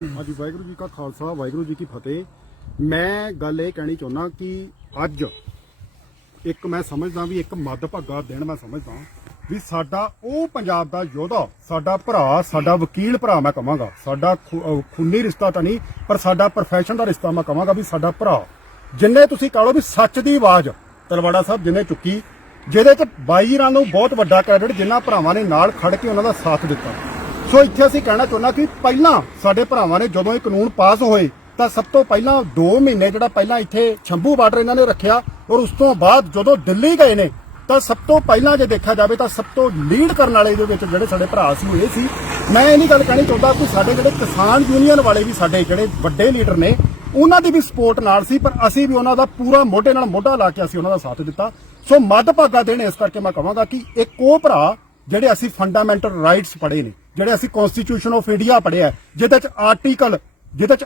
हाँ जी, वाहिगुरू जी का खालसा वाहिगुरू जी की फतेह। मैं गल ये कहनी चाहना कि अज एक मैं समझदा भी एक मदभागा दिन मैं समझदा भी साडा ओ पंजाब दा योधा साडा भरा साडा वकील भरा मैं कहांगा साडा खूनी रिश्ता तो नहीं पर साडा प्रोफैशन का रिश्ता मैं कहांगा भी साडा भरा जिन्ने तुसीं कह लो भी सच की आवाज़ तलवाड़ा साहब जिन्ने चुकी जिहदे च बाई नालों बहुत वड्डा क्रेडिट जिन्हां भरावां ने नाल खड़ के उन्हां दा साथ दिता। सो इत्थे असीं कहना चाहुंदा कि पहलां साडे भरावां ने जदों ये कानून पास होए ਤਾਂ ਸਭ ਤੋਂ ਪਹਿਲਾਂ 2 ਮਹੀਨੇ ਜਿਹੜਾ ਪਹਿਲਾਂ ਇੱਥੇ ਸ਼ੰਭੂ ਬਾਰਡਰ ਇਹਨਾਂ ਨੇ ਰੱਖਿਆ ਔਰ ਉਸ ਤੋਂ ਬਾਅਦ ਜਦੋਂ ਦਿੱਲੀ ਗਏ ਨੇ ਤਾਂ ਸਭ ਤੋਂ ਪਹਿਲਾਂ ਜੇ ਦੇਖਿਆ ਜਾਵੇ ਤਾਂ ਸਭ ਤੋਂ ਲੀਡ ਕਰਨ ਵਾਲੇ ਦੇ ਵਿੱਚ ਜਿਹੜੇ ਸਾਡੇ ਭਰਾ ਸੀ ਉਹ ਇਹ ਸੀ। ਮੈਂ ਇਹ ਨਹੀਂ ਗੱਲ ਕਹਿਣੀ ਚਾਹੁੰਦਾ ਕਿ ਸਾਡੇ ਜਿਹੜੇ ਕਿਸਾਨ ਯੂਨੀਅਨ ਵਾਲੇ ਵੀ ਸਾਡੇ ਜਿਹੜੇ ਵੱਡੇ ਲੀਡਰ ਨੇ ਉਹਨਾਂ ਦੀ ਵੀ ਸਪੋਰਟ ਨਾਲ ਸੀ ਪਰ ਅਸੀਂ ਵੀ ਉਹਨਾਂ ਦਾ ਪੂਰਾ ਮੋਢੇ ਨਾਲ ਮੋਢਾ ਲਾ ਕੇ ਅਸੀਂ ਉਹਨਾਂ ਦਾ ਸਾਥ ਦਿੱਤਾ। ਸੋ ਮੱਧਭਾਗਾ ਦੇਣ ਇਸ ਕਰਕੇ ਮੈਂ ਕਹਾਂਗਾ ਕਿ ਇੱਕ ਉਹ ਭਰਾ ਜਿਹੜੇ ਅਸੀਂ ਫੰਡਾਮੈਂਟਲ ਰਾਈਟਸ ਪੜ੍ਹੇ ਨੇ ਜਿਹੜੇ ਅਸੀਂ ਕਨਸਟੀਟਿਊਸ਼ਨ ਆਫ ਇੰਡੀਆ ਪੜ੍ਹਿਆ ਜਿਹਦੇ ਚ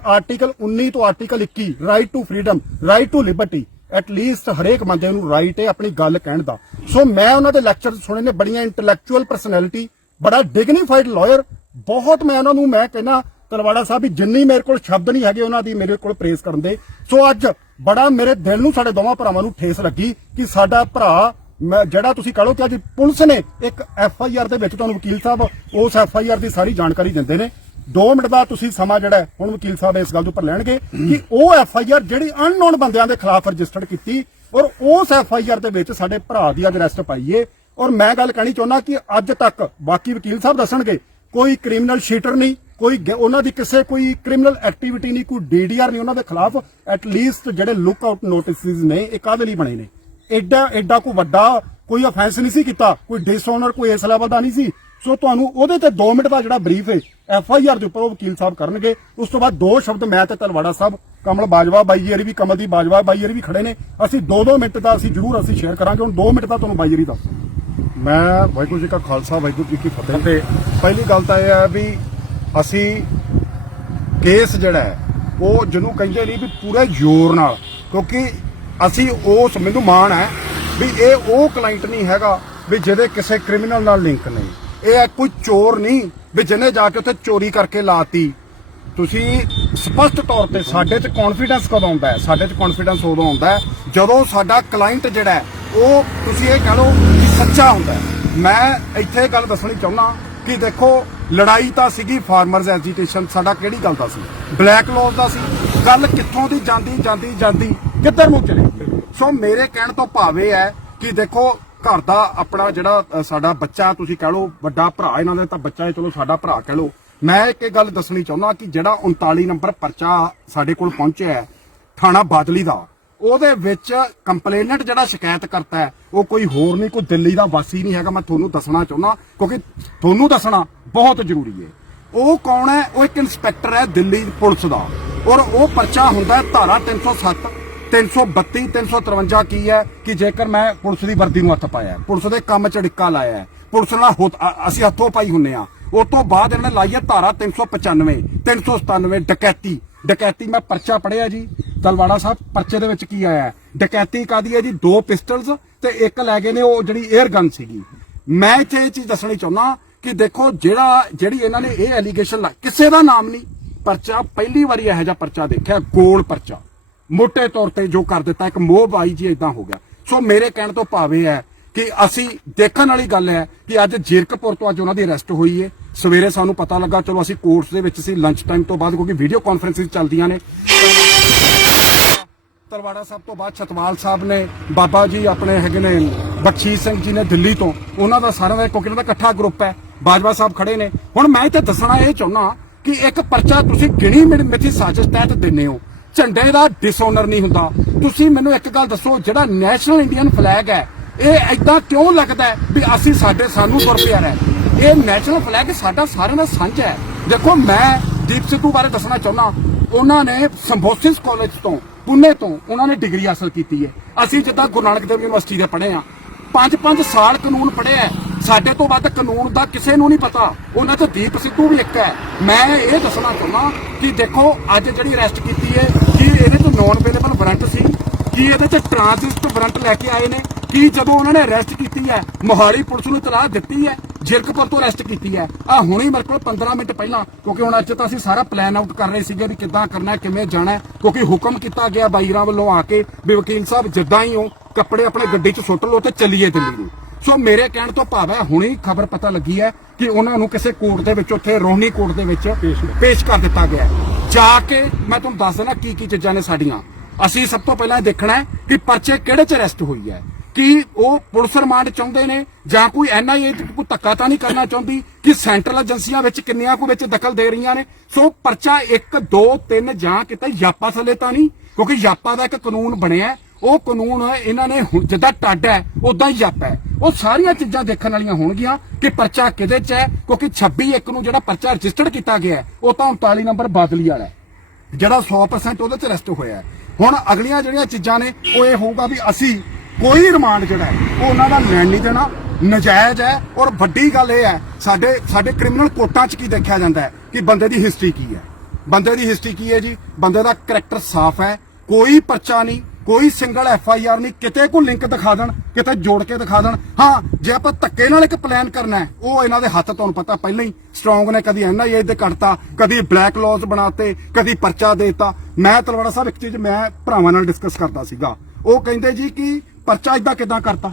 ਆਰਟੀਕਲ 19 ਤੋਂ article 21 right to freedom right to liberty at least ਹਰੇਕ ਬੰਦੇ ਨੂੰ ਰਾਈਟ ਹੈ ਆਪਣੀ ਗੱਲ ਕਹਿਣ ਦਾ। ਸੋ ਮੈਂ ਉਹਨਾਂ ਦੇ ਲੈਕਚਰ ਸੁਣੇ ਨੇ ਬੜੀਆਂ ਇੰਟੈਲੈਕਚੁਅਲ ਪਰਸਨੈਲਿਟੀ ਬੜਾ ਡਿਗਨੀਫਾਈਡ ਲਾਇਰ ਬਹੁਤ ਮੈਂ ਉਹਨਾਂ ਨੂੰ ਮੈਂ ਕਹਿੰਦਾ ਤਲਵਾੜਾ ਸਾਹਿਬ ਵੀ ਜਿੰਨੀ ਮੇਰੇ ਕੋਲ ਸ਼ਬਦ ਨਹੀਂ ਹੈਗੇ ਉਹਨਾਂ ਦੀ ਮੇਰੇ ਕੋਲ ਪ੍ਰੇਸ ਕਰਨ ਦੇ। ਸੋ ਅੱਜ ਬੜਾ ਮੇਰੇ ਦਿਲ ਨੂੰ ਸਾਡੇ ਦੋਵਾਂ ਭਰਾਵਾਂ ਨੂੰ ਠੇਸ ਲੱਗੀ ਕਿ ਸਾਡਾ ਭਰਾ ਜਿਹੜਾ ਤੁਸੀਂ ਕਹ ਲਓ ਕਿ ਅੱਜ ਪੁਲਿਸ ਨੇ ਇੱਕ FIR ਦੇ ਵਿੱਚ ਤੁਹਾਨੂੰ ਵਕੀਲ ਸਾਹਿਬ ਉਸ FIR ਦੀ ਸਾਰੀ ਜਾਣਕਾਰੀ ਦਿੰਦੇ ਨੇ। 2 ਮਿੰਟ ਦਾ ਤੁਸੀਂ ਸਮਾਂ ਜਿਹੜਾ ਹੁਣ ਵਕੀਲ ਸਾਹਿਬ ਇਸ ਗੱਲ ਦੇ ਉੱਪਰ ਲੈਣਗੇ ਕਿ ਉਹ FIR ਜਿਹੜੀ ਅਨਨੋਨ ਬੰਦਿਆਂ ਦੇ ਖਿਲਾਫ ਰਜਿਸਟਰਡ ਕੀਤੀ ਔਰ ਉਸ FIR ਦੇ ਵਿੱਚ ਸਾਡੇ ਭਰਾ ਦੀ ਅੱਜ ਅਰੈਸਟ ਪਾਈਏ। ਔਰ ਮੈਂ ਗੱਲ ਕਹਿਣੀ ਚਾਹੁੰਦਾ ਕਿ ਅੱਜ ਤੱਕ ਬਾਕੀ ਵਕੀਲ ਸਾਹਿਬ ਦੱਸਣਗੇ ਕੋਈ ਕ੍ਰਿਮੀਨਲ ਸ਼ੀਟਰ ਨਹੀਂ ਕੋਈ ਉਹਨਾਂ ਦੀ ਕਿਸੇ ਕੋਈ ਕ੍ਰਿਮੀਨਲ ਐਕਟੀਵਿਟੀ ਨਹੀਂ ਕੋਈ DDR ਨਹੀਂ ਉਹਨਾਂ ਦੇ ਖਿਲਾਫ। ਐਟਲੀਸਟ ਜਿਹੜੇ ਲੁੱਕ ਆਊਟ ਨੋਟਿਸਿਸ ਨੇ ਇਹ ਕਾਹਦੇ ਲਈ ਬਣੇ ਨੇ ਐਡਾ ਕੋਈ ਵੱਡਾ ਕੋਈ ਅਫੈਂਸ ਨਹੀਂ ਸੀ ਕੀਤਾ ਕੋਈ ਡਿਸਓਨਰ ਕੋਈ ਇਸ ਲੈਵਲ ਦਾ ਨਹੀਂ ਸੀ। ਸੋ ਤੁਹਾਨੂੰ ਉਹਦੇ ਤੇ 2 ਮਿੰਟ ਦਾ ਜਿਹੜਾ ਬਰੀਫ ਹੈ FIR ਦੇ ਉੱਪਰ ਉਹ ਵਕੀਲ ਸਾਹਿਬ ਕਰਨਗੇ। ਉਸ ਤੋਂ ਬਾਅਦ 2 ਸ਼ਬਦ ਮੈਂ ਤੇ ਤਲਵਾੜਾ ਸਾਹਿਬ ਕਮਲ ਬਾਜਵਾ ਬਾਈ ਜੀ ਵੀ ਕਮਲਦੀਪ ਬਾਜਵਾ ਬਾਈ ਜੀ ਵੀ ਖੜੇ ਨੇ ਅਸੀਂ 2-2 ਮਿੰਟ ਦਾ ਅਸੀਂ ਜ਼ਰੂਰ ਅਸੀਂ ਸ਼ੇਅਰ ਕਰਾਂਗੇ। ਹੁਣ 2 ਮਿੰਟ ਦਾ ਤੁਹਾਨੂੰ ਬਾਈ ਜੀ ਦੱਸ। ਮੈਂ ਵਾਹਿਗੁਰੂ ਜੀ ਕਾ ਖਾਲਸਾ ਵਾਹਿਗੁਰੂ ਜੀ ਕੀ ਫਤਿਹ। ਤੇ ਪਹਿਲੀ ਗੱਲ ਤਾਂ ਇਹ ਹੈ ਵੀ ਅਸੀਂ ਕੇਸ ਜਿਹੜਾ ਹੈ ਉਹ ਜਿਹਨੂੰ ਕਹਿੰਦੇ ਨਹੀਂ ਵੀ ਪੂਰੇ ਜ਼ੋਰ ਨਾਲ ਕਿਉਂਕਿ ਅਸੀਂ ਉਸ ਮੈਨੂੰ ਮਾਣ ਹੈ ਵੀ ਇਹ ਉਹ ਕਲਾਇੰਟ ਨਹੀਂ ਹੈਗਾ ਵੀ ਜਿਹਦੇ ਕਿਸੇ ਕ੍ਰਿਮੀਨਲ ਨਾਲ ਲਿੰਕ ਨਹੀਂ। ਇਹ ਕੋਈ ਚੋਰ ਨਹੀਂ ਵੀ ਜਿਹਨੇ ਜਾ ਕੇ ਉੱਥੇ ਚੋਰੀ ਕਰਕੇ ਲਾਤੀ। ਤੁਸੀਂ ਸਪਸ਼ਟ ਤੌਰ ਤੇ ਸਾਡੇ 'ਚ ਕੌਨਫੀਡੈਂਸ ਕਦੋਂ ਆਉਂਦਾ ਹੈ ਸਾਡੇ 'ਚ ਕੌਨਫੀਡੈਂਸ ਉਦੋਂ ਆਉਂਦਾ ਹੈ ਜਦੋਂ ਸਾਡਾ ਕਲਾਇੰਟ ਜਿਹੜਾ ਹੈ ਉਹ ਤੁਸੀਂ ਇਹ ਕਹ ਲਓ ਕਿ ਸੱਚਾ ਹੁੰਦਾ ਹੈ। ਮੈਂ ਇੱਥੇ ਗੱਲ ਦੱਸਣੀ ਚਾਹੁੰਦਾ ਕਿ ਦੇਖੋ ਲੜਾਈ ਤਾਂ ਸੀਗੀ ਫਾਰਮਰਸ ਐਜੀਟੇਸ਼ਨ ਸਾਡਾ ਕਿਹੜੀ ਗੱਲ ਦਾ ਸੀ ਬਲੈਕ ਲੋਜ਼ ਦਾ ਸੀ। ਗੱਲ ਕਿੱਥੋਂ ਦੀ ਜਾਂਦੀ ਕਿੱਧਰ ਨੂੰ ਚਲੇ। ਸੋ ਮੇਰੇ ਕਹਿਣ ਤੋਂ ਭਾਵ ਇਹ ਹੈ ਕਿ ਦੇਖੋ ਘਰ ਦਾ ਆਪਣਾ ਜਿਹੜਾ ਸਾਡਾ ਬੱਚਾ ਤੁਸੀਂ ਕਹਿ ਲਓ ਵੱਡਾ ਭਰਾ ਇਹਨਾਂ ਦਾ ਤਾਂ ਬੱਚਾ ਹੈ ਚਲੋ ਸਾਡਾ ਭਰਾ ਕਹਿ ਲਓ। ਮੈਂ ਇੱਕ ਗੱਲ ਦੱਸਣੀ ਚਾਹੁੰਦਾ ਕਿ ਜਿਹੜਾ 39 ਨੰਬਰ ਪਰਚਾ ਸਾਡੇ ਕੋਲ ਪਹੁੰਚਿਆ ਹੈ ਥਾਣਾ ਬਾਦਲੀ ਦਾ ਉਹਦੇ ਵਿੱਚ ਕੰਪਲੇਨੈਂਟ ਜਿਹੜਾ ਸ਼ਿਕਾਇਤ ਕਰਤਾ ਹੈ ਉਹ ਕੋਈ ਹੋਰ ਨਹੀਂ ਕੋਈ ਦਿੱਲੀ ਦਾ ਵਾਸੀ ਨਹੀਂ ਹੈਗਾ। ਮੈਂ ਤੁਹਾਨੂੰ ਦੱਸਣਾ ਚਾਹੁੰਦਾ ਕਿਉਂਕਿ ਤੁਹਾਨੂੰ ਦੱਸਣਾ ਬਹੁਤ ਜ਼ਰੂਰੀ ਹੈ। ਉਹ ਕੌਣ ਹੈ ਉਹ ਇੱਕ ਇੰਸਪੈਕਟਰ ਹੈ ਦਿੱਲੀ ਪੁਲਿਸ ਦਾ ਔਰ ਉਹ ਪਰਚਾ ਹੁੰਦਾ ਧਾਰਾ 307 332 353 ਕੀ ਹੈ ਕਿ ਜੇਕਰ ਮੈਂ ਪੁਲਿਸ ਦੀ ਵਰਦੀ ਨੂੰ ਹੱਥ ਪਾਇਆ ਪੁਲਿਸ ਦੇ ਕੰਮ 'ਚ ਡਿੱਕਾ ਲਾਇਆ ਪੁਲਿਸ ਨਾਲ ਅਸੀਂ ਹੱਥੋਂ ਪਾਈ ਹੁੰਨੇ ਆ। ਉਸ ਤੋਂ ਬਾਅਦ ਇਹਨਾਂ ਨੇ ਲਾਈ ਹੈ ਧਾਰਾ 395 397 ਡਕੈਤੀ ਮੈਂ ਪਰਚਾ ਪੜਿਆ ਜੀ ਤਲਵਾੜਾ ਸਾਹਿਬ। ਪਰਚੇ ਦੇ ਵਿੱਚ ਕੀ ਆਇਆ ਡਕੈਤੀ ਕਾਦੀ ਹੈ ਜੀ 2 ਪਿਸਟਲਸ ਤੇ ਇੱਕ ਲੈ ਗਏ ਨੇ ਉਹ ਜਿਹੜੀ 에ਅਰ ਗਨ ਸੀਗੀ। ਮੈਂ ਇੱਥੇ ਇਹ ਚੀਜ਼ ਦੱਸਣੀ ਚਾਹੁੰਦਾ ਕਿ ਦੇਖੋ ਜਿਹੜੀ ਇਹਨਾਂ ਨੇ ਇਹ ਐਲੀਗੇਸ਼ਨ ਕਿਸੇ ਦਾ ਨਾਮ ਨਹੀਂ ਪਰਚਾ ਪਹਿਲੀ ਵਾਰੀ ਇਹੋ ਜਿਹਾ ਪਰਚਾ ਦੇਖਿਆ ਗੋਲ ਪਰਚਾ ਮੋਟੇ ਤੌਰ ਤੇ ਜੋ ਕਰ ਦਿੱਤਾ ਇੱਕ ਮੋਹ ਬਾਈ ਜੀ ਇਦਾਂ ਹੋ ਗਿਆ। ਸੋ ਮੇਰੇ ਕਹਿਣ ਤੋਂ ਭਾਵ ਇਹ ਹੈ ਕਿ ਅਸੀਂ ਦੇਖਣ ਵਾਲੀ ਗੱਲ ਹੈ ਕਿ ਅੱਜ ਜੀਰਕਪੁਰ ਤੋਂ ਅੱਜ ਉਹਨਾਂ ਦੀ ਅਰੈਸਟ ਹੋਈ ਹੈ। ਸਵੇਰੇ ਸਾਨੂੰ ਪਤਾ ਲੱਗਾ ਚਲੋ ਅਸੀਂ ਕੋਰਟਸ ਦੇ ਵਿੱਚ ਸੀ ਲੰਚ ਟਾਈਮ ਤੋਂ ਬਾਅਦ ਕਿਉਂਕਿ ਵੀਡੀਓ ਕਾਨਫਰੰਸਿਸ ਚੱਲਦੀਆਂ ਨੇ ਤਲਵਾੜਾ ਸਾਹਿਬ ਤੋਂ ਬਾਅਦ ਛਤਵਾਲ ਸਾਹਿਬ ਨੇ ਬਾਬਾ ਜੀ ਆਪਣੇ ਹੈਗੇ ਨੇ ਬਖਸ਼ੀਸ਼ ਸਿੰਘ ਜੀ ਨੇ ਦਿੱਲੀ ਤੋਂ ਉਹਨਾਂ ਦਾ ਸਾਰਿਆਂ ਦਾ ਕਿਉਂਕਿ ਉਹਨਾਂ ਦਾ ਇਕੱਠਾ ਗਰੁੱਪ ਹੈ ਬਾਜਵਾ ਸਾਹਿਬ ਖੜੇ ਨੇ। ਹੁਣ ਮੈਂ ਇੱਥੇ ਦੱਸਣਾ ਇਹ ਚਾਹੁੰਦਾ ਕਿ ਇੱਕ ਪਰਚਾ ਤੁਸੀਂ ਗਿਣੀ ਮਿੱਥੀ ਸਾਜ਼ਿਸ਼ ਤਹਿਤ ਦਿੰਦੇ ਹੋ ਝੰਡੇ ਦਾ ਡਿਸਓਨਰ ਨਹੀਂ ਹੁੰਦਾ। ਤੁਸੀਂ ਮੈਨੂੰ ਇੱਕ ਗੱਲ ਦੱਸੋ ਜਿਹੜਾ ਨੈਸ਼ਨਲ ਇੰਡੀਅਨ ਫਲੈਗ ਹੈ ਇਹ ਏਦਾਂ ਕਿਉਂ ਲੱਗਦਾ ਹੈ ਵੀ ਅਸੀਂ ਸਾਨੂੰ ਤੁਰ ਪਿਆ ਹੈ। ਇਹ ਨੈਸ਼ਨਲ ਫਲੈਗ ਸਾਡਾ ਸਾਰਿਆਂ ਦਾ ਸਾਂਝਾ ਹੈ। ਦੇਖੋ ਮੈਂ ਦੀਪ ਸਿੱਧੂ ਬਾਰੇ ਦੱਸਣਾ ਚਾਹੁੰਦਾ ਉਹਨਾਂ ਨੇ ਸੰਬੋਸਿਸ ਕਾਲਜ ਤੋਂ ਪੁਣੇ ਤੋਂ ਉਹਨਾਂ ਨੇ ਡਿਗਰੀ ਹਾਸਲ ਕੀਤੀ ਹੈ। ਅਸੀਂ ਜਿੱਦਾਂ ਗੁਰੂ ਨਾਨਕ ਦੇਵ ਯੂਨੀਵਰਸਿਟੀ ਦੇ ਪੜ੍ਹੇ ਆ 5 ਸਾਲ ਕਾਨੂੰਨ ਪੜ੍ਹਿਆ ਸਾਡੇ ਤੋਂ ਵੱਧ ਕਾਨੂੰਨ ਦਾ ਕਿਸੇ ਨੂੰ ਨਹੀਂ ਪਤਾ। ਉਹਨਾਂ 'ਚ ਦੀਪ ਸਿੱਧੂ ਵੀ ਇੱਕ ਹੈ। ਮੈਂ ਇਹ ਦੱਸਣਾ ਚਾਹੁੰਦਾ ਕਿ ਦੇਖੋ ਅੱਜ ਜਿਹੜੀ ਅਰੈਸਟ ਕੀਤੀ ਹੈ ਕਿ ਇਹਦੇ 'ਚ ਨੌਨ ਅਵੇਲੇਬਲ ਵਾਰੰਟ ਸੀ ਕਿ ਇਹਦੇ 'ਚ ਟ੍ਰਾਂਜ਼ਿਟ ਵਾਰੰਟ ਲੈ ਕੇ ਆਏ ਨੇ ਕਿ ਜਦੋਂ ਉਹਨਾਂ ਨੇ ਅਰੈਸਟ ਕੀਤੀ ਹੈ ਮੋਹਾਲੀ ਪੁਲਿਸ ਨੂੰ ਇਤਲਾਹ ਦਿੱਤੀ ਹੈ ਜਿਰਕਪੁਰ ਤੋਂ ਅਰੈਸਟ ਕੀਤੀ ਹੈ। ਆ ਹੁਣੇ ਮੇਰੇ ਕੋਲ 15 ਮਿੰਟ ਪਹਿਲਾਂ, ਕਿਉਂਕਿ ਹੁਣ ਅੱਜ ਤਾਂ ਅਸੀਂ ਸਾਰਾ ਪਲਾਨ ਆਊਟ ਕਰ ਰਹੇ ਸੀਗੇ ਵੀ ਕਿੱਦਾਂ ਕਰਨਾ, ਕਿਵੇਂ ਜਾਣਾ, ਕਿਉਂਕਿ ਹੁਕਮ ਕੀਤਾ ਗਿਆ ਬਾਈਰਾਂ ਵੱਲੋਂ ਆ ਕੇ ਵੀ ਵਕੀਲ ਸਾਹਿਬ ਜਿੱਦਾਂ ਹੀ ਹੋ ਕੱਪੜੇ ਆਪਣੇ ਗੱਡੀ 'ਚ ਸੁੱਟ ਲਓ ਤੇ ਚੱਲੀਏ ਦਿੱਲੀ ਨੂੰ। ਸੋ ਮੇਰੇ ਕਹਿਣ ਤੋਂ ਭਾਵ ਹੈ ਹੁਣੇ ਖਬਰ ਪਤਾ ਲੱਗੀ ਹੈ ਕਿ ਉਹਨਾਂ ਨੂੰ ਕਿਸੇ ਕੋਰਟ ਦੇ ਵਿੱਚ, ਉੱਥੇ ਰੋਹਿਣੀ ਕੋਰਟ ਦੇ ਵਿੱਚ ਪੇਸ਼ ਕਰ ਦਿੱਤਾ ਗਿਆ। ਜਾ ਕੇ ਮੈਂ ਤੁਹਾਨੂੰ ਦੱਸ ਦੇਣਾ ਕੀ ਕੀ ਚੀਜ਼ਾਂ ਨੇ ਸਾਡੀਆਂ। ਅਸੀਂ ਸਭ ਤੋਂ ਪਹਿਲਾਂ ਇਹ ਦੇਖਣਾ ਹੈ ਕਿ ਪਰਚੇ ਕਿਹੜੇ 'ਚ ਅਰੈਸਟ ਹੋਈ ਹੈ, ਕਿ ਉਹ ਪੁਲਿਸ ਰਿਮਾਂਡ ਚਾਹੁੰਦੇ ਨੇ ਜਾਂ ਕੋਈ NIA ਕੋਈ ਧੱਕਾ ਤਾਂ ਨਹੀਂ ਕਰਨਾ ਚਾਹੁੰਦੀ, ਕਿ ਸੈਂਟਰਲ ਏਜੰਸੀਆਂ ਵਿੱਚ ਕਿੰਨੀਆਂ ਕੁ ਵਿੱਚ ਦਖਲ ਦੇ ਰਹੀਆਂ ਨੇ। ਸੋ ਪਰਚਾ 1 2 3 ਜਾਂ ਕਿਤੇ ਯਾਪਾ ਥੱਲੇ ਤਾਂ ਨਹੀਂ, ਕਿਉਂਕਿ ਯਾਪਾ ਦਾ ਇੱਕ ਕਾਨੂੰਨ ਬਣਿਆ, ਉਹ ਕਾਨੂੰਨ ਇਹਨਾਂ ਨੇ ਜਿੱਦਾਂ ਟੱਡ ਹੈ ਉਦਾਂ ਹੀ ਯਾਪਾ ਹੈ। ਉਹ ਸਾਰੀਆਂ ਚੀਜ਼ਾਂ ਦੇਖਣ ਵਾਲੀਆਂ ਹੋਣਗੀਆਂ ਕਿ ਪਰਚਾ ਕਿਹਦੇ 'ਚ ਹੈ, ਕਿਉਂਕਿ 26/1 ਨੂੰ ਜਿਹੜਾ ਪਰਚਾ ਰਜਿਸਟਰਡ ਕੀਤਾ ਗਿਆ ਹੈ ਉਹ ਤਾਂ 39 ਨੰਬਰ ਬਾਦਲੀ ਵਾਲਾ ਹੈ, ਜਿਹੜਾ 100% ਉਹਦੇ 'ਚ ਅਰੈਸਟ ਹੋਇਆ ਹੈ। ਹੁਣ ਅਗਲੀਆਂ ਜਿਹੜੀਆਂ ਚੀਜ਼ਾਂ ਨੇ ਉਹ ਇਹ ਹੋਊਗਾ ਵੀ ਅਸੀਂ ਕੋਈ ਰਿਮਾਂਡ ਜਿਹੜਾ ਹੈ ਉਹ ਉਹਨਾਂ ਦਾ ਲੈਣ ਨਹੀਂ ਦੇਣਾ, ਨਜਾਇਜ਼ ਹੈ। ਔਰ ਵੱਡੀ ਗੱਲ ਇਹ ਹੈ, ਸਾਡੇ ਕ੍ਰਿਮੀਨਲ ਕੋਰਟਾਂ 'ਚ ਕੀ ਦੇਖਿਆ ਜਾਂਦਾ ਹੈ ਕਿ ਬੰਦੇ ਦੀ ਹਿਸਟਰੀ ਕੀ ਹੈ। ਬੰਦੇ ਦੀ ਹਿਸਟਰੀ ਕੀ ਹੈ ਜੀ? ਬੰਦੇ ਦਾ ਕਰੈਕਟਰ ਸਾਫ਼ ਹੈ, ਕੋਈ ਪਰਚਾ ਨਹੀਂ, ਕੋਈ ਸਿੰਗਲ FIR ਨਹੀਂ, ਕਿਤੇ ਕੋਈ ਲਿੰਕ ਦਿਖਾ ਦੇਣ, ਕਿਤੇ ਜੋੜ ਕੇ ਦਿਖਾ ਦੇਣ। ਹਾਂ, ਜੇ ਆਪਾਂ ਧੱਕੇ ਨਾਲ ਇੱਕ ਪਲਾਨ ਕਰਨਾ ਹੈ, ਉਹ ਇਹਨਾਂ ਦੇ ਹੱਥ ਤੁਹਾਨੂੰ ਪਤਾ ਪਹਿਲਾਂ ਹੀ ਸਟਰੋਂਗ ਨੇ, ਕਦੀ NIA ਤੇ ਕੱਟਤਾ, ਕਦੀ ਬਲੈਕ ਲਾਜ਼ ਬਣਾਤੇ, ਕਦੀ ਪਰਚਾ ਦੇਤਾ। ਮੈਂ ਤਲਵਾੜਾ ਸਾਹਿਬ ਇੱਕ ਚੀਜ਼ ਮੈਂ ਭਰਾਵਾਂ ਨਾਲ ਡਿਸਕਸ ਕਰਦਾ ਸੀਗਾ, ਉਹ ਕਹਿੰਦੇ ਜੀ ਕਿ ਪਰਚਾ ਇਦਾਂ ਕਿਦਾਂ ਕਰਤਾ।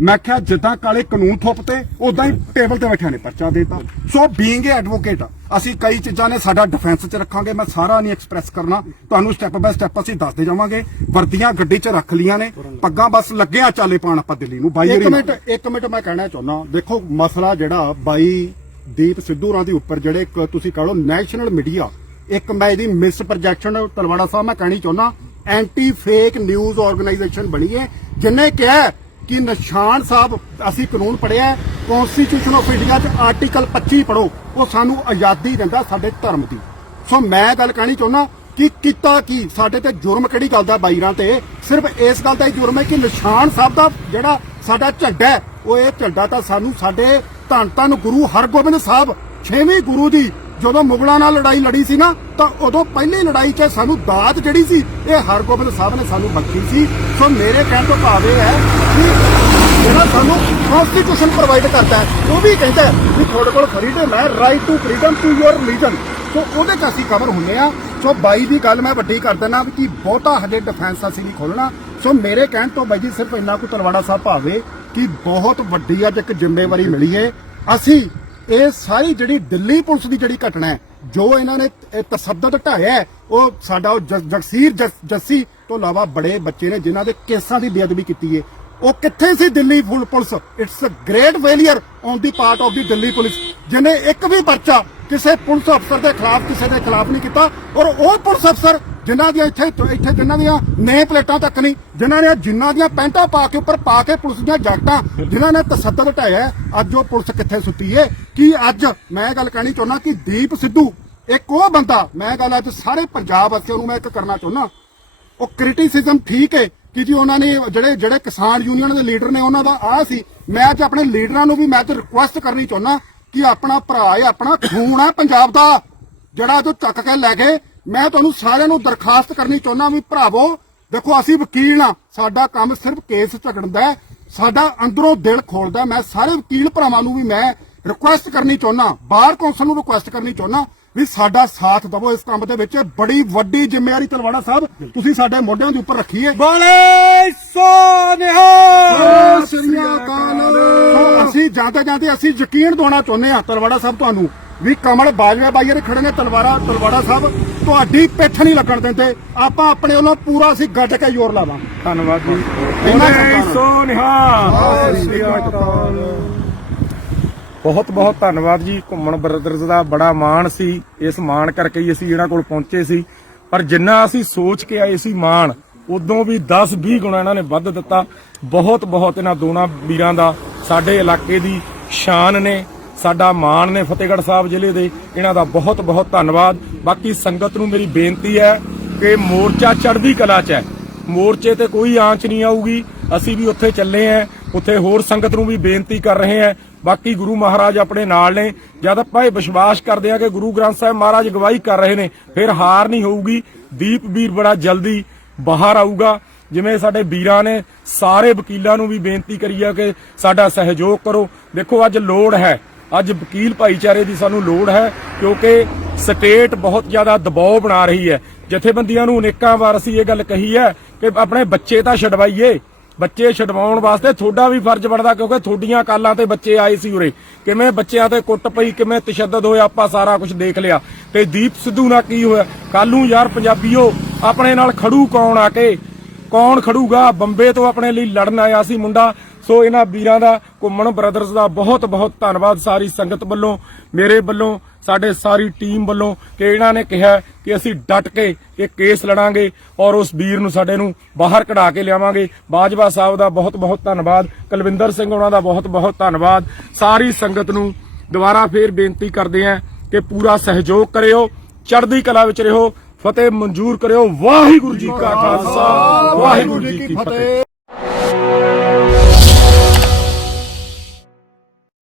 ਮੈਂ ਕਿਹਾ ਜਿੱਦਾਂ ਕਾਲੇ ਕਾਨੂੰਨ ਥੋਪਤੇ ਉਦਾਂ ਹੀ ਟੇਬਲ ਤੇ ਬੈਠਿਆਂ ਨੇ ਪਰਚਾ ਦੇਤਾ। ਸੋ ਬੀਇੰਗ ਏ ਐਡਵੋਕੇਟ ਅਸੀਂ ਕਈ ਚੀਜ਼ਾਂ ਨੇ ਸਾਡਾ ਡਿਫੈਂਸ 'ਚ ਰੱਖਾਂਗੇ। ਮੈਂ ਸਾਰਾ ਨਹੀਂ ਐਕਸਪ੍ਰੈਸ ਕਰਨਾ, ਤੁਹਾਨੂੰ ਸਟੈਪ ਬਾय ਸਟੈਪ ਅਸੀਂ ਦੱਸਦੇ ਜਾਵਾਂਗੇ। ਵਰਦੀਆਂ ਗੱਡੀ 'ਚ ਰੱਖ ਲੀਆਂ ਨੇ, ਪੱਗਾਂ ਬਸ ਲੱਗਿਆ ਚਾਲੇ ਪਾਣ ਆਪਾਂ ਦਿੱਲੀ ਨੂੰ। ਬਾਈ ਇੱਕ ਮਿੰਟ ਮੈਂ ਕਹਿਣਾ ਚਾਹੁੰਦਾ, ਦੇਖੋ ਮਸਲਾ ਜਿਹੜਾ ਬਾਈ ਦੀਪ ਸਿੱਧੂ ਹੋਰਾਂ ਦੇ ਉੱਪਰ ਜਿਹੜੇ ਇੱਕ ਤੁਸੀਂ ਕਹ ਲਓ ਨੈਸ਼ਨਲ ਮੀਡੀਆ, ਇੱਕ ਮੈਂ ਇਹਦੀ ਮਿਸ ਪ੍ਰੋਜੈਕਸ਼ਨ ਤਲਵਾੜਾ ਸਾਹਿਬ ਮੈਂ ਕਹਿਣੀ ਚਾਹੁੰਦਾ, ਐਂਟੀ ਫੇਕ ਨਿਊਜ਼ ਆਰਗੇਨਾਈਜੇਸ਼ਨ ਬਣੀ ਹੈ, ਜਿਨੇ ਕਿਹਾ ਕਿ ਨਿਸ਼ਾਨ ਸਾਹਿਬ ਅਸੀਂ ਕਾਨੂੰਨ ਪੜਿਆ, ਕਨਸਟੀਟਿਊਸ਼ਨ ਆਫ ਇੰਡੀਆ 'ਚ ਆਰਟੀਕਲ 25 ਪੜੋ, ਉਹ ਸਾਨੂੰ ਆਜ਼ਾਦੀ ਦਿੰਦਾ ਸਾਡੇ ਧਰਮ ਦੀ। ਸੋ ਮੈਂ ਗੱਲ ਕਹਿਣੀ ਚਾਹੁੰਦਾ ਕਿ ਕੀਤਾ ਕੀ, ਸਾਡੇ ਤੇ ਜੁਰਮ ਕਿਹੜੀ ਗੱਲ ਦਾ ਬਾਈਰਾਂ ਤੇ? ਸਿਰਫ ਇਸ ਗੱਲ ਦਾ ਹੀ ਜੁਰਮ ਹੈ ਕਿ ਨਿਸ਼ਾਨ ਸਾਹਿਬ ਦਾ ਜਿਹੜਾ ਸਾਡਾ ਝੰਡਾ ਹੈ, ਉਹ ਇਹ ਝੰਡਾ ਤਾਂ ਸਾਨੂੰ ਸਾਡੇ ਧੰਨ ਗੁਰੂ ਹਰਗੋਬਿੰਦ ਸਾਹਿਬ 6ਵੇਂ ਗੁਰੂ ਦੀ ਜਦੋਂ ਮੁਗਲਾਂ ਨਾਲ ਲੜਾਈ ਲੜੀ ਸੀ ਨਾ, ਤਾਂ ਉਦੋਂ ਪਹਿਲੀ ਲੜਾਈ 'ਚ ਸਾਨੂੰ ਦਾਤ ਜਿਹੜੀ ਸੀ ਇਹ ਹਰਗੋਬਿੰਦ ਸਾਹਿਬ ਨੇ ਸਾਨੂੰ ਬਖਸ਼ੀ ਸੀ। ਸੋ ਮੇਰੇ ਕਹਿਣ ਤੋਂ ਭਾਵ ਇਹ ਹੈ ਕਿ ਜਿਹੜਾ ਸਾਨੂੰ ਕਨਸਟੀਟਿਊਸ਼ਨ ਪ੍ਰੋਵਾਈਡ ਕਰਦਾ ਹੈ, ਉਹ ਵੀ ਕਹਿੰਦਾ ਹੈ ਕਿ ਤੁਹਾਡੇ ਕੋਲ ਫਰੀडम ਹੈ, right to freedom to your religion. So ਉਹਦੇ 'ਚ ਅਸੀਂ ਕਵਰ ਹੁੰਦੇ ਆ। ਸੋ ਬਾਈ ਦੀ ਗੱਲ ਮੈਂ ਵੱਡੀ ਕਰ ਦਿੰਦਾ ਕਿ ਬਹੁਤਾ ਹਜੇ ਡਿਫੈਂਸ ਅਸੀਂ ਨਹੀਂ ਖੋਲਣਾ। ਸੋ ਮੇਰੇ ਕਹਿਣ ਤੋਂ ਬਾਈ ਜੀ ਸਿਰਫ ਇੰਨਾ ਕੁ ਤਲਵਾੜਾ ਸਾਹਿਬ ਭਾਵੇ ਕਿ ਬਹੁਤ ਵੱਡੀ ਅੱਜ ਇੱਕ ਜ਼ਿੰਮੇਵਾਰੀ ਮਿਲੀ ਹੈ। ਅਸੀਂ ਇਹ ਸਾਰੀ ਜਿਹੜੀ ਦਿੱਲੀ ਪੁਲਿਸ ਦੀ ਜਿਹੜੀ ਘਟਨਾ ਹੈ, ਜੋ ਇਹਨਾਂ ਨੇ ਤਸੱਦਦ ਢਾਇਆ ਹੈ, ਉਹ ਸਾਡਾ ਉਹ ਜਗਸੀਰ ਜੱਸੀ ਤੋਂ ਇਲਾਵਾ ਬੜੇ ਬੱਚੇ ਨੇ ਜਿਨ੍ਹਾਂ ਦੇ ਕੇਸਾਂ ਦੀ ਬੇਅਦਬੀ ਕੀਤੀ ਹੈ, ਉਹ ਕਿੱਥੇ ਸੀ Delhi police? It's a great failure on the part of the Delhi police, ਜਿਹਨੇ ਇੱਕ ਵੀ ਪਰਚਾ ਕਿਸੇ ਪੁਲਿਸ ਅਫਸਰ ਦੇ ਖਿਲਾਫ ਕਿਸੇ ਦੇ ਖਿਲਾਫ ਨਹੀਂ ਕੀਤਾ। ਔਰ ਉਹ ਪੁਲਿਸ ਅਫਸਰ ਜਿਨ੍ਹਾਂ ਦੀਆਂ ਇੱਥੇ ਜਿਨ੍ਹਾਂ ਦੀਆਂ ਨੇਮ ਪਲੇਟਾਂ ਤੱਕ ਨਹੀਂ, ਜਿਨ੍ਹਾਂ ਦੀਆਂ ਪੈਂਟਾਂ ਪਾ ਕੇ ਉੱਪਰ ਪਾ ਕੇ ਪੁਲਿਸ ਦੀਆਂ ਜੈਕਟਾਂ, ਜਿਨ੍ਹਾਂ ਨੇ ਤਸੱਦਦ ਢਾਇਆ, ਅੱਜ ਉਹ ਪੁਲਿਸ ਕਿੱਥੇ ਸੁੱਤੀ ਏ? ਕਿ ਅੱਜ ਮੈਂ ਗੱਲ ਕਹਿਣੀ ਚਾਹੁੰਦਾ ਕਿ ਦੀਪ ਸਿੱਧੂ ਇੱਕ ਉਹ ਬੰਦਾ, ਮੈਂ ਗੱਲ ਅੱਜ ਸਾਰੇ ਪੰਜਾਬ ਵਾਸੀਆਂ ਨੂੰ ਮੈਂ ਇੱਕ ਕਰਨਾ ਚਾਹੁੰਦਾ, ਉਹ ਕ੍ਰਿਟਿਸਿਜ਼ਮ ਠੀਕ ਹੈ ਕਿ ਜੀ ਉਹਨਾਂ ਨੇ ਜਿਹੜੇ ਕਿਸਾਨ ਯੂਨੀਅਨ ਦੇ ਲੀਡਰ ਨੇ ਉਹਨਾਂ ਦਾ ਆ ਸੀ। ਮੈਂ ਅੱਜ ਆਪਣੇ ਲੀਡਰਾਂ ਨੂੰ ਵੀ ਮੈਂ ਤੇ ਰਿਕੁਐਸਟ ਕਰਨੀ ਚਾਹੁੰਦਾ ਕਿ ਆਪਣਾ ਭਰਾ ਹੈ, ਆਪਣਾ ਖੂਨ ਹੈ ਪੰਜਾਬ ਦਾ, ਜਿਹੜਾ ਜੋ ਚੱਕ ਕੇ ਲੈ ਗਏ। ਮੈਂ ਤੁਹਾਨੂੰ ਸਾਰਿਆਂ ਨੂੰ ਦਰਖਾਸਤ ਕਰਨੀ ਚਾਹੁੰਦਾ ਵੀ ਭਰਾਵੋ ਦੇਖੋ, ਅਸੀਂ ਵਕੀਲ ਆ, ਸਾਡਾ ਕੰਮ ਸਿਰਫ ਕੇਸ ਝਗੜਨ ਦਾ ਹੈ, ਸਾਡਾ ਅੰਦਰੋਂ ਦਿਲ ਖੋਲਦਾ। ਮੈਂ ਸਾਰੇ ਵਕੀਲ ਭਰਾਵਾਂ ਨੂੰ ਵੀ ਮੈਂ ਰਿਕੁਐਸਟ ਕਰਨੀ ਚਾਹੁੰਦਾ, ਬਾਰ ਕੌਂਸਲ ਨੂੰ ਰਿਕੁਐਸਟ ਕਰਨੀ ਚਾਹੁੰਦਾ ਵੀ ਸਾਡਾ ਸਾਥ ਦਵੋ ਇਸ ਕੰਮ ਦੇ ਵਿੱਚ। ਬੜੀ ਵੱਡੀ ਜ਼ਿੰਮੇਵਾਰੀ ਤਲਵਾੜਾ ਸਾਹਿਬ ਤੁਸੀਂ ਸਾਡੇ ਮੋਢਿਆਂ ਦੇ ਉੱਪਰ ਰੱਖੀ ਹੈ। ਬੋਲੇ ਸੋ ਨਿਹਾਲ। ਸਤਿ ਸ੍ਰੀ ਅਕਾਲ। ਅਸੀਂ ਜਾਂਦੇ ਅਸੀਂ ਯਕੀਨ ਦਿਵਾਉਣਾ ਚਾਹੁੰਦੇ ਆ ਤਲਵਾੜਾ ਸਾਹਿਬ ਤੁਹਾਨੂੰ ਵੀ ਕਮਲ ਬਾਜਵਾ ਬਾਈਏ ਖੜੇ ਨੇ ਤਲਵਾੜਾ ਸਾਹਿਬ, ਤੁਹਾਡੀ ਪਿੱਠ ਨਹੀਂ ਲੱਗਣ ਦਿੰਦੇ। ਆਪਾਂ ਆਪਣੇ ਵੱਲੋਂ ਪੂਰਾ ਅਸੀਂ ਗੱਡ ਕੇ ਜ਼ੋਰ ਲਾਵਾਂਗੇ। ਧੰਨਵਾਦ ਜੀ। ਬੋਲੇ ਸੋ ਨਿਹਾਲ। ਸਤਿ ਸ੍ਰੀ ਅਕਾਲ। ਬਹੁਤ ਬਹੁਤ ਧੰਨਵਾਦ ਜੀ। ਘੁੰਮਣ ਬ੍ਰਦਰਜ਼ ਦਾ ਬੜਾ ਮਾਣ ਸੀ, ਇਸ ਮਾਣ ਕਰਕੇ ਹੀ ਅਸੀਂ ਇਹਨਾਂ ਕੋਲ ਪਹੁੰਚੇ ਸੀ। ਪਰ ਜਿੰਨਾ ਅਸੀਂ ਸੋਚ ਕੇ ਆਏ ਸੀ ਮਾਣ, ਉਦੋਂ ਵੀ 10-20 ਗੁਣਾ ਇਹਨਾਂ ਨੇ ਵੱਧ ਦਿੱਤਾ। ਬਹੁਤ ਬਹੁਤ ਇਹਨਾਂ ਦੋਨਾਂ ਵੀਰਾਂ ਦਾ ਸਾਡੇ ਇਲਾਕੇ ਦੀ ਸ਼ਾਨ ਨੇ, ਸਾਡਾ ਮਾਣ ਨੇ ਫਤਿਹਗੜ੍ਹ ਸਾਹਿਬ ਜ਼ਿਲ੍ਹੇ ਦੇ। ਇਹਨਾਂ ਦਾ ਬਹੁਤ ਬਹੁਤ ਧੰਨਵਾਦ। ਬਾਕੀ ਸੰਗਤ ਨੂੰ ਮੇਰੀ ਬੇਨਤੀ ਹੈ ਕਿ ਮੋਰਚਾ ਚੜ੍ਹਦੀ ਕਲਾ 'ਚ ਹੈ, ਮੋਰਚੇ ਤੇ ਕੋਈ ਆਂਚ ਨਹੀਂ ਆਊਗੀ। ਅਸੀਂ ਵੀ ਉੱਥੇ ਚੱਲੇ ਆਂ, ਉੱਥੇ ਹੋਰ ਸੰਗਤ ਨੂੰ ਵੀ ਬੇਨਤੀ ਕਰ ਰਹੇ ਆਂ। ਬਾਕੀ ਗੁਰੂ ਮਹਾਰਾਜ ਆਪਣੇ ਨਾਲ ਨੇ। ਜਦ ਆਪਾਂ ਇਹ ਵਿਸ਼ਵਾਸ ਕਰਦੇ ਆ ਕਿ ਗੁਰੂ ਗ੍ਰੰਥ ਸਾਹਿਬ ਮਹਾਰਾਜ ਗਵਾਹੀ ਕਰ ਰਹੇ ਨੇ, ਫਿਰ ਹਾਰ ਨਹੀਂ ਹੋਊਗੀ। ਦੀਪ ਵੀਰ ਬੜਾ ਜਲਦੀ ਬਾਹਰ ਆਊਗਾ। ਜਿਵੇਂ ਸਾਡੇ ਵੀਰਾਂ ਨੇ ਸਾਰੇ ਵਕੀਲਾਂ ਨੂੰ ਵੀ ਬੇਨਤੀ ਕਰੀ ਆ ਕਿ ਸਾਡਾ ਸਹਿਯੋਗ ਕਰੋ। ਦੇਖੋ ਅੱਜ ਲੋੜ ਹੈ, ਅੱਜ ਵਕੀਲ ਭਾਈਚਾਰੇ ਦੀ ਸਾਨੂੰ ਲੋੜ ਹੈ, ਕਿਉਂਕਿ ਸਟੇਟ ਬਹੁਤ ਜ਼ਿਆਦਾ ਦਬਾਅ ਬਣਾ ਰਹੀ ਹੈ। ਜਥੇਬੰਦੀਆਂ ਨੂੰ ਅਨੇਕਾਂ ਵਾਰ ਅਸੀਂ ਇਹ ਗੱਲ ਕਹੀ ਹੈ ਕਿ ਆਪਣੇ ਬੱਚੇ ਤਾਂ ਛਡਵਾਈਏ, ਬੱਚੇ ਛਡਵਾਉਣ ਵਾਸਤੇ ਤੁਹਾਡਾ ਵੀ ਫਰਜ਼ ਬਣਦਾ, ਕਿਉਂਕਿ ਤੁਹਾਡੀਆਂ ਕਾਲਾਂ ਤੇ ਬੱਚੇ ਆਏ ਸੀ ਉਰੇ, ਕਿਵੇਂ ਬੱਚਿਆਂ ਤੇ ਕੁੱਟ ਪਈ, ਕਿਵੇਂ ਤਸ਼ੱਦਦ ਹੋਇਆ, ਆਪਾਂ ਸਾਰਾ ਕੁਝ ਦੇਖ ਲਿਆ। ਤੇ ਦੀਪ ਸਿੱਧੂ ਨਾਲ ਕੀ ਹੋਇਆ ਕੱਲ ਨੂੰ ਯਾਰ ਪੰਜਾਬੀਓ, ਆਪਣੇ ਨਾਲ ਖੜੂ ਕੌਣ ਆ ਕੇ, ਕੌਣ ਖੜੂਗਾ? ਬੰਬੇ ਤੋਂ ਆਪਣੇ ਲਈ ਲੜਨ ਆਇਆ ਸੀ ਮੁੰਡਾ। ਸੋ ਇਹਨਾਂ ਵੀਰਾਂ ਦਾ, ਘੁੰਮਣ ਬ੍ਰਦਰਸ ਦਾ ਬਹੁਤ ਬਹੁਤ ਧੰਨਵਾਦ ਸਾਰੀ ਸੰਗਤ ਵੱਲੋਂ, ਮੇਰੇ ਵੱਲੋਂ, ਸਾਡੇ ਸਾਰੀ ਟੀਮ ਵੱਲੋਂ, ਕਿ ਇਹਨਾਂ ਨੇ ਕਿਹਾ ਕਿ ਅਸੀਂ ਡਟ ਕੇ ਇਹ ਕੇਸ ਲੜਾਂਗੇ ਔਰ ਉਸ ਵੀਰ ਨੂੰ ਸਾਡੇ ਨੂੰ ਬਾਹਰ ਕਢਾ ਕੇ ਲਿਆਵਾਂਗੇ। ਬਾਜਵਾ ਸਾਹਿਬ ਦਾ ਬਹੁਤ ਬਹੁਤ ਧੰਨਵਾਦ, ਕੁਲਵਿੰਦਰ ਸਿੰਘ ਉਹਨਾਂ ਦਾ ਬਹੁਤ ਬਹੁਤ ਧੰਨਵਾਦ। ਸਾਰੀ ਸੰਗਤ ਨੂੰ ਦੁਬਾਰਾ ਫੇਰ ਬੇਨਤੀ ਕਰਦੇ ਆਂ ਕਿ ਪੂਰਾ ਸਹਿਯੋਗ ਕਰਿਓ, ਚੜ੍ਹਦੀ ਕਲਾ ਵਿੱਚ ਰਹੋ, ਫਤਿਹ ਮਨਜ਼ੂਰ ਕਰਿਓ। ਵਾਹਿਗੁਰੂ ਜੀ ਕਾ ਖਾਲਸਾ, ਵਾਹਿਗੁਰੂ ਜੀ ਕੀ ਫਤਿਹ।